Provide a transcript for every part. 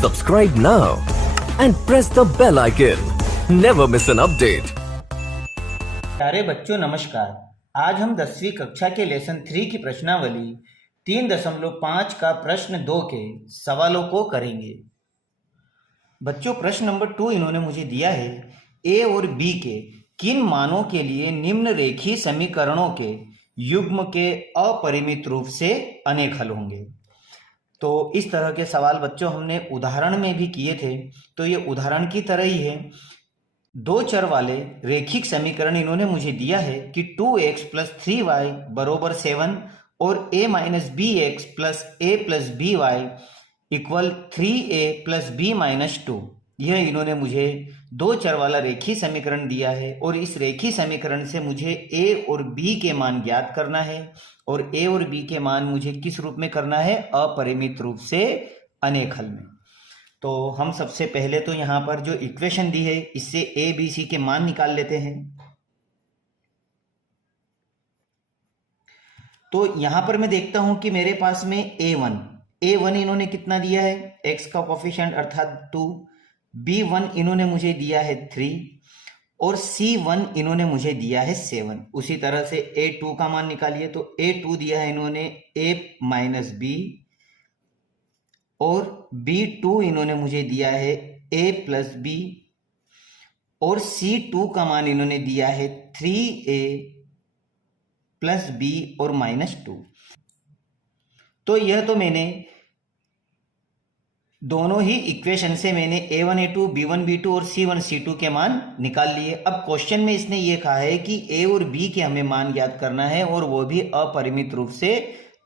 Subscribe now and press the bell icon. Never miss an update. प्यारे बच्चों नमस्कार। आज हम 10वीं कक्षा के लेसन 3 की प्रश्नावली 3.5 का प्रश्न 2 के सवालों को करेंगे। बच्चों प्रश्न नंबर 2 इन्होंने मुझे दिया है, ए और बी के किन मानों के लिए निम्न रेखीय समीकरणों के युग्म के अपरिमित रूप से अनेक हल होंगे। तो इस तरह के सवाल बच्चों हमने उदाहरण में भी किए थे, तो ये उदाहरण की तरह ही है। दो चर वाले रेखिक समीकरण इन्होंने मुझे दिया है कि 2x + 3y बराबर 7 और a - bx + a + by equal 3a + b - 2। यह इन्होंने मुझे दो चर वाला रेखीय समीकरण दिया है और इस रेखीय समीकरण से मुझे a और b के मान ज्ञात करना है और a और b के मान मुझे किस रूप में करना है, अपरिमित रूप से अनेक हल में। तो हम सबसे पहले तो यहां पर जो इक्वेशन दी है इससे a b c के मान निकाल लेते हैं। तो यहां पर मैं देखता हूं कि मेरे पास में a1 इन्होंने कितना दिया है, x का कोफिशिएंट अर्थात 2, b1 इन्होंने मुझे दिया है 3 और c1 इन्होंने मुझे दिया है 7। उसी तरह से a2 का मान निकालिए, तो a2 दिया है इन्होंने a - b और b2 इन्होंने मुझे दिया है a + b और c2 का मान इन्होंने दिया है 3a + b और -2। तो यह तो मैंने दोनों ही इक्वेशन से मैंने a1 a2 b1 b2 और c1 c2 के मान निकाल लिए। अब क्वेश्चन में इसने ये कहा है कि a और b के हमें मान ज्ञात करना है और वो भी अपरिमित रूप से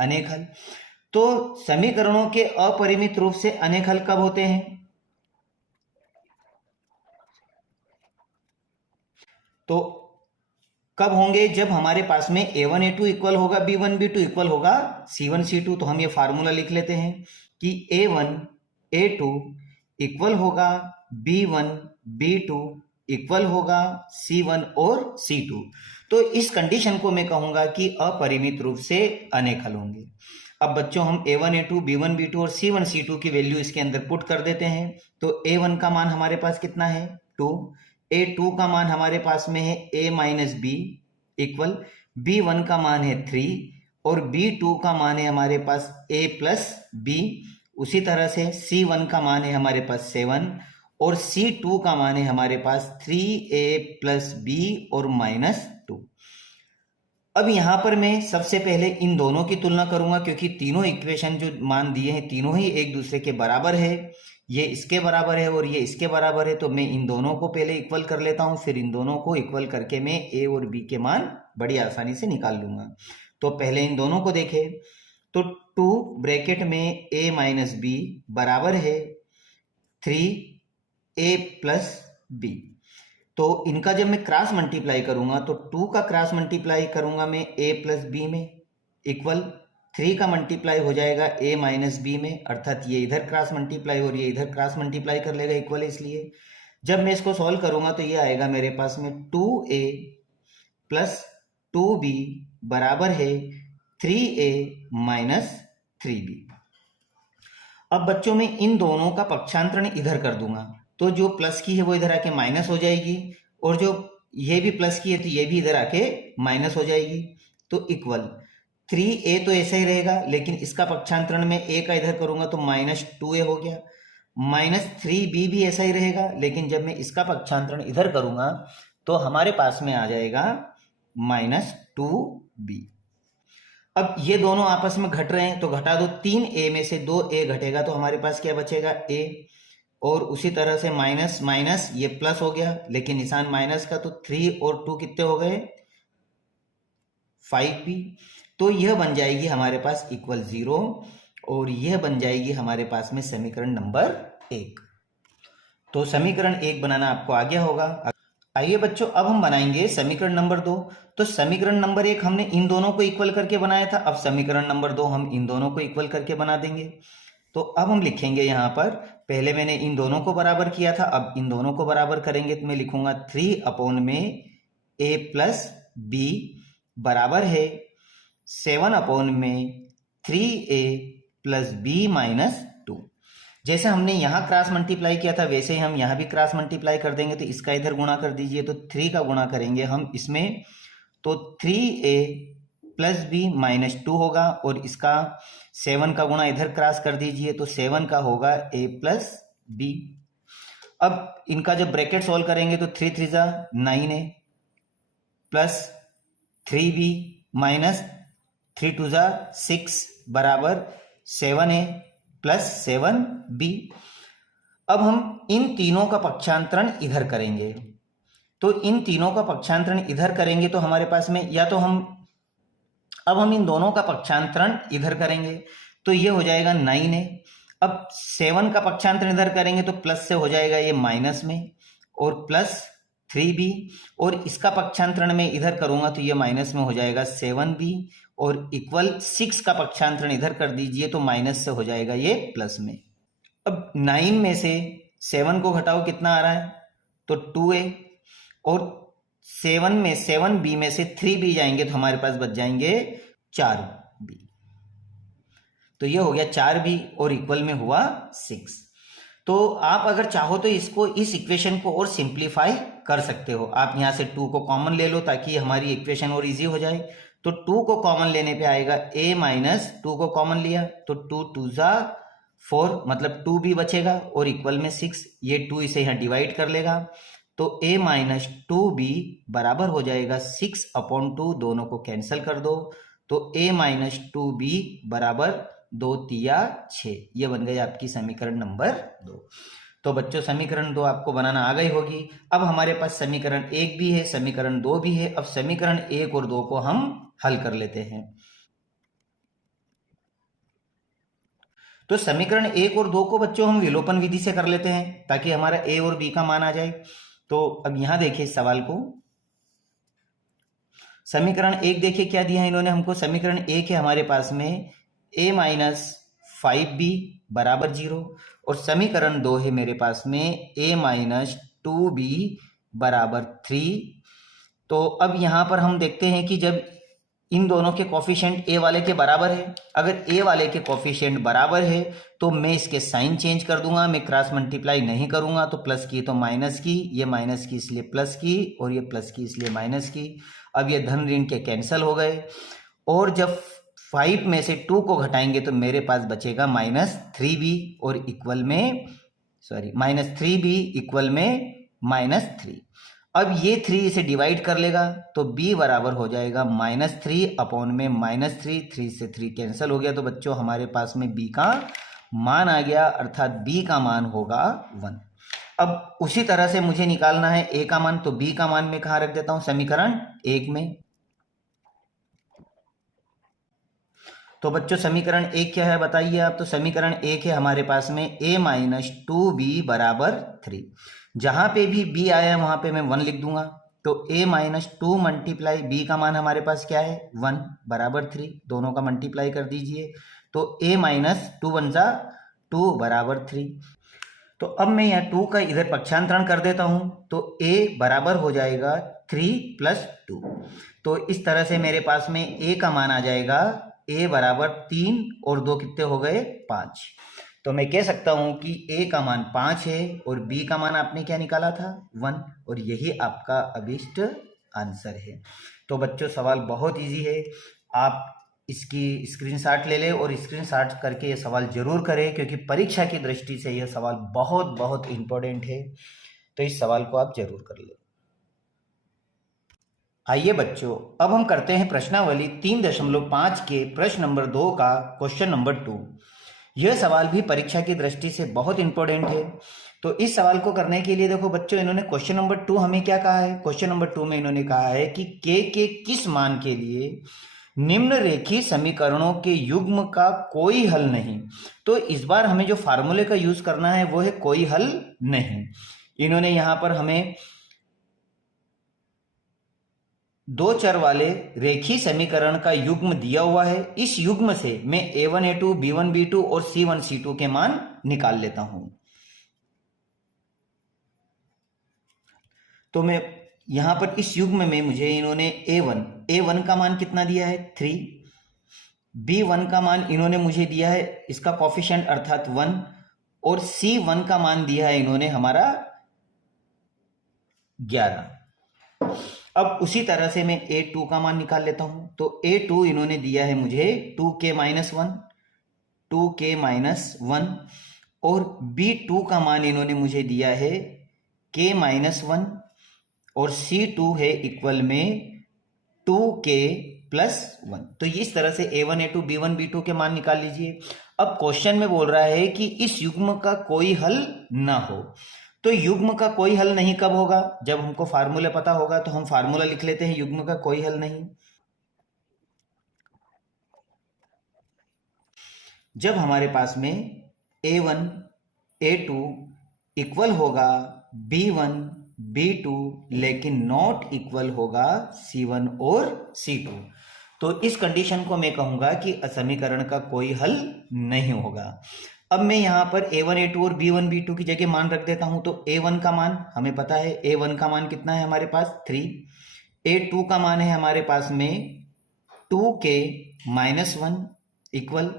अनेक हल। तो समीकरणों के अपरिमित रूप से अनेक हल कब होते हैं? तो कब होंगे? जब हमारे पास में a1 a2 इक्वल होगा b1 b2 इक्वल होगा c1 c2। तो हम ये फार्मूला लिख लेते हैं कि a1 a2 इक्वल होगा b1 b2 इक्वल होगा c1 और c2। तो इस कंडीशन को मैं कहूंगा कि अपरिमित रूप से अनेक हल होंगे। अब बच्चों हम a1 a2 b1 b2 और c1 c2 की वैल्यू इसके अंदर पुट कर देते हैं। तो a1 का मान हमारे पास कितना है, 2। a2 का मान हमारे पास में है a - b इक्वल b1 का मान है 3 और b2 का मान है हमारे पास a + b। उसी तरह से c1 का मान है हमारे पास 7 और c2 का मान है हमारे पास 3a + b और -2। अब यहां पर मैं सबसे पहले इन दोनों की तुलना करूंगा, क्योंकि तीनों इक्वेशन जो मान दिए हैं तीनों ही एक दूसरे के बराबर है। ये इसके बराबर है और ये इसके बराबर है, तो मैं इन दोनों को पहले इक्वल कर लेता हूं, फिर इन दोनों को इक्वल करके मैं a और b के मान बड़ी आसानी से निकाल लूंगा। तो पहले इन दोनों को देखें, तो 2 ब्रैकेट में a - b बराबर है 3a + b। तो इनका जब मैं क्रॉस मल्टीप्लाई करूंगा तो 2 का क्रॉस मल्टीप्लाई करूंगा मैं a + b में इक्वल 3 का मल्टीप्लाई हो जाएगा a - b में, अर्थात ये इधर क्रॉस मल्टीप्लाई और ये इधर क्रॉस मल्टीप्लाई कर लेगा इक्वल। इसलिए जब मैं इसको सॉल्व करूंगा तो ये आएगा मेरे पास में 2a + 2b बराबर है 3a - 3b। अब बच्चों में इन दोनों का पक्षांतरण इधर कर दूंगा, तो जो प्लस की है वो इधर आके माइनस हो जाएगी और जो ये भी प्लस की है तो ये भी इधर आके माइनस हो जाएगी। तो इक्वल 3a तो ऐसा ही रहेगा, लेकिन इसका पक्षांतरण में a का इधर करूंगा तो -2a हो गया। -3b भी ऐसा ही रहेगा, लेकिन जब मैं इसका पक्षांतरण इधर करूंगा तो हमारे पास में आ जाएगा -2b। अब ये दोनों आपस में घट रहे हैं तो घटा दो, 3a में से 2a घटेगा तो हमारे पास क्या बचेगा, a। और उसी तरह से माइनस माइनस ये प्लस हो गया, लेकिन निशान माइनस का, तो 3 और 2 कितने हो गए, 5b। तो यह बन जाएगी हमारे पास इक्वल 0 और यह बन जाएगी हमारे पास में समीकरण नंबर 1। तो समीकरण 1 बनाना आपको आ गया होगा। आइए बच्चों अब हम बनाएंगे समीकरण नंबर 2। तो समीकरण नंबर 1 हमने इन दोनों को इक्वल करके बनाया था, अब समीकरण नंबर 2 हम इन दोनों को इक्वल करके बना देंगे। तो अब हम लिखेंगे यहाँ पर, पहले मैंने इन दोनों को बराबर किया था, अब इन दोनों को बराबर करेंगे तो मैं लिखूंगा 3/a + b बराबर है 7/3a + b - 2। जैसे हमने यहाँ क्रॉस मल्टीप्लाई किया था वैसे ही हम यहाँ भी क्रॉस मल्टीप्लाई कर देंगे। तो इसका इधर गुणा कर दीजिए, तो 3 का गुणा करेंगे हम इसमें, तो 3a प्लस बी माइनस 2 होगा, और इसका 7 का गुणा इधर क्रॉस कर दीजिए, तो 7 का होगा a प्लस बी। अब इनका जब ब्रैकेट सॉल्व करेंगे तो 3 3 जा 9a प्लस 3b माइनस 3 2 जा 6 बराबर 7a प्लस 7b। अब हम इन तीनों का पक्षांतरण इधर करेंगे, तो इन तीनों का पक्षांतरण इधर करेंगे तो हमारे पास में या तो अब हम इन दोनों का पक्षांतरण इधर करेंगे, तो ये हो जाएगा 9a। अब 7 का पक्षांतरण इधर करेंगे तो प्लस से हो जाएगा ये माइनस में, और प्लस 3b, और इसका पक्षांतरण में इधर करूंगा तो ये माइनस में हो जाएगा 7b, और इक्वल 6 का पक्षांतरण इधर कर दीजिए तो माइनस से हो जाएगा ये प्लस में। अब 9 में से 7 को घटाओ कितना आ रहा है, तो 2a, और 7b में से 3b जाएंगे तो हमारे पास बच जाएंगे 4b, तो ये हो गया 4b और इक्वल में हुआ 6। तो आप अगर चाहो तो इसको, इस इक्वेशन को और सिंप्लीफाई कर सकते हो। आप यहां से 2 को कॉमन ले लो ताकि हमारी इक्वेशन और इजी हो जाए। तो 2 को कॉमन लेने पे आएगा a माइनस 2 को कॉमन लिया तो 2 2 जा 4, मतलब 2b बचेगा, और इक्वल में 6, ये 2 इसे यहाँ डिवाइड कर लेगा, तो a माइनस 2b बराबर हो जाएगा 6/2, दोनों को कैंसिल कर दो, तो a माइनस 2b बराबर 2 तिया 6। ये बन गई आपकी समीकरण नंबर 2। तो बच्चों समीकरण 2 आपको बनाना आ गई होगी। अब हमारे पास समीकरण 1 भी है, समीकरण 2 भी है। अब समीकरण 1 और 2 को हम हल कर लेते हैं। तो समीकरण 1 और 2 को बच्चों हम विलोपन विधि से कर लेते हैं ताकि हमारा a और b का मान आ जाए। तो अब यहां देखिए सवाल को, समीकरण 1 देखिए क्या दिया है इन्होंने हमको। समीकरण 1 है हमारे पास में a माइनस 5b बराबर 0, और समीकरण 2 है मेरे पास में a माइनस 2b बराबर 3। तो अब यहां पर हम देखते हैं कि जब इन दोनों के कोफिशिएंट a वाले के बराबर है, अगर a वाले के कोफिशिएंट बराबर है तो मैं इसके साइन चेंज कर दूंगा, मैं क्रॉस मल्टीप्लाई नहीं करूंगा। तो प्लस की तो माइनस की, ये माइनस की इसलिए प्लस की, और ये प्लस की इसलिए माइनस की। अब ये धन ऋण के कैंसिल हो गए, और जब 5 में से 2 को घटाएंगे तो मेरे पास बचेगा माइनस 3b, और इक्वल में माइनस 3b इक्वल में माइनस 3। अब ये 3 इसे डिवाइड कर लेगा तो b बराबर हो जाएगा माइनस 3 में माइनस 3, 3 से 3 कैंसिल हो गया। तो बच्चों हमारे पास में b का मान आ गया, अर्थात b का मान होगा 1। अब उसी तरह से मुझे निकालना है a का मान, तो b का मान मैं कहाँ रख देता हूं, समीकरण 1 में। तो बच्चों समीकरण 1 क्या है बताइए आप। तो समीकरण 1 है हमारे पास में a माइनस 2b बराबर 3। जहां पे भी b आया है वहां पे मैं 1 लिख दूंगा। तो a माइनस 2 मल्टीप्लाई b का मान हमारे पास क्या है 1 बराबर 3, दोनों का मल्टीप्लाई कर दीजिए। तो a माइनस 2 1 जा 2 बराबर 3। तो अब मैं यहाँ 2 का इधर पक्षांतरण कर देता हूं, तो a बराबर हो जाएगा 3 प्लस 2। तो इस तरह से मेरे पास में a का मान आ जाएगा a बराबर 3 और 2 कितने हो गए 5। तो मैं कह सकता हूं कि a का मान 5 है और b का मान आपने क्या निकाला था 1, और यही आपका अभीष्ट आंसर है। तो बच्चों सवाल बहुत इजी है, आप इसकी स्क्रीनशॉट ले लें और स्क्रीनशॉट करके ये सवाल जरूर करें, क्योंकि परीक्षा की दृष्टि से यह सवाल बहुत बहुत इंपॉर्टेंट है। तो इस सवाल को आप जरूर कर लें। आइए बच्चों अब हम करते हैं प्रश्नावली 3.5 के प्रश्न नंबर 2 का क्वेश्चन नंबर 2। यह सवाल भी परीक्षा की दृष्टि से बहुत इंपॉर्टेंट है। तो इस सवाल को करने के लिए देखो बच्चों, इन्होंने क्वेश्चन नंबर 2 हमें क्या कहा है। क्वेश्चन नंबर 2 में इन्होंने कहा है कि k के किस मान के लिए निम्न रेखीय समीकरणों के युग्म का कोई हल नहीं। तो इस बार हमें जो फार्मूले का यूज करना है वो है कोई हल नहीं। इन्होंने यहां पर हमें 2 चर वाले रेखीय समीकरण का युग्म दिया हुआ है। इस युग्म से मैं a1 a2 b1 b2 और c1 c2 के मान निकाल लेता हूं। तो मैं यहां पर इस युग्म में मुझे इन्होंने a1 का मान कितना दिया है 3, b1 का मान इन्होंने मुझे दिया है इसका कोफिशिएंट अर्थात 1, और C1 का मान दिया है इन्होंने हमारा 11। अब उसी तरह से मैं A2 का मान निकाल लेता हूं। तो A2 इन्होंने दिया है मुझे 2k-1 और B2 का मान इन्होंने मुझे दिया है k-1 और C2 है इक्वल में 2k+1। तो इस तरह से A1 A2 B1 B2 के मान निकाल लीजिए। अब क्वेश्चन में बोल रहा है कि इस युग्म का कोई हल ना हो। तो युग्म का कोई हल नहीं कब होगा? जब हमको फार्मूला पता होगा। तो हम फार्मूला लिख लेते हैं युग्म का कोई हल नहीं। जब हमारे पास में A1 A2 इक्वल होगा B1 B2 लेकिन नॉट इक्वल होगा C1 और C2, तो इस कंडीशन को मैं कहूंगा कि समीकरण का कोई हल नहीं होगा। अब मैं यहां पर A1 A2 और B1 B2 की जगह मान रख देता हूं। तो A1 का मान हमें पता है, A1 का मान कितना है हमारे पास 3। A2 का मान है हमारे पास में 2k-1 इक्वल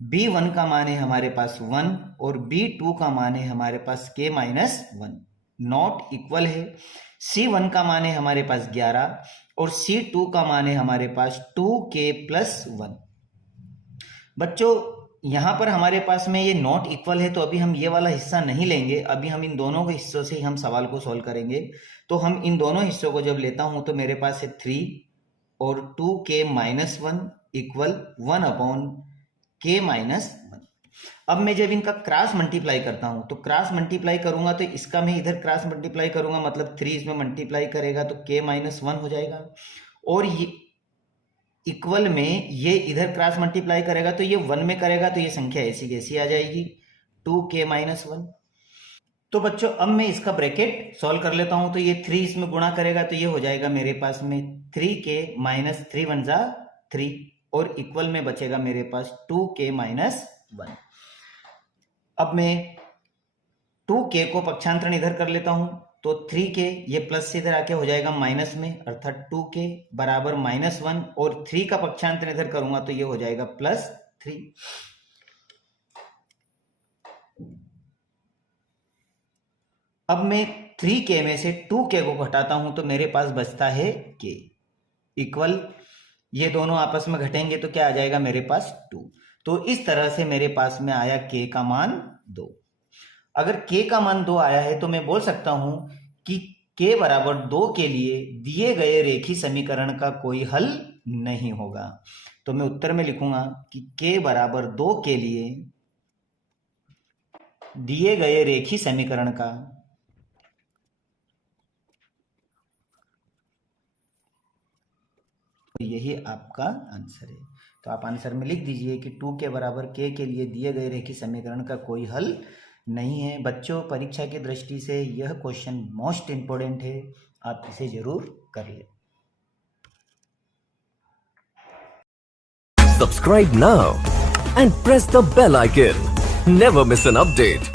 B1 का मान है हमारे पास 1 और B2 का मान है हमारे पास k-1 नॉट इक्वल है। C1 का मान है हमारे पास 11 और C2 का मान है हमारे पास 2k+1। बच्चों यहां पर हमारे पास में ये नॉट इक्वल है, तो अभी हम ये वाला हिस्सा नहीं लेंगे। अभी हम इन दोनों के हिस्सों से ही हम सवाल को सॉल्व करेंगे। तो हम इन दोनों हिस्सों को जब लेता हूं तो मेरे पास है 3 और 2k-1 इक्वल 1/k-1। अब मैं जब इनका क्रॉस मल्टीप्लाई करता हूं, तो क्रॉस मल्टीप्लाई करूंगा तो इसका मैं इधर क्रॉस मल्टीप्लाई करूंगा, मतलब 3 इसमें मल्टीप्लाई करेगा तो k-1 हो जाएगा। और ये इक्वल में ये इधर क्रॉस मल्टीप्लाई करेगा तो ये 1 में करेगा तो ये संख्या ऐसी कैसी आ जाएगी 2k-1। तो बच्चों अब मैं इसका ब्रैकेट सॉल्व कर लेता हूं। तो ये 3 इसमें गुणा करेगा तो ये हो जाएगा मेरे पास में 3k-3 1 जा 3 और इक्वल में बचेगा मेरे पास 2k-1। अब मैं 2k को पक्षांतरण इधर कर लेता हूं। तो 3k ये प्लस से इधर आके हो जाएगा माइनस में, अर्थात 2k बराबर -1 और 3 का पक्षांतरण इधर करूंगा तो ये हो जाएगा +3। अब मैं 3k में से 2k को घटाता हूं तो मेरे पास बचता है k इक्वल, ये दोनों आपस में घटेंगे तो क्या आ जाएगा मेरे पास 2। तो इस तरह से मेरे पास में आया k का मान 2। अगर k का मान 2 आया है तो मैं बोल सकता हूं कि k बराबर 2 के लिए दिए गए रेखीय समीकरण का कोई हल नहीं होगा। तो मैं उत्तर में लिखूंगा कि k बराबर 2 के लिए दिए गए रेखीय समीकरण का यही आपका आंसर है। तो आप आंसर में लिख दीजिए कि 2 के बराबर k के लिए दिए गए रेखीय समीकरण का कोई हल नहीं है। बच्चों परीक्षा की दृष्टि से यह क्वेश्चन मोस्ट इंपोर्टेंट है, आप इसे जरूर कर लें। Subscribe now and press the bell icon. Never miss an update.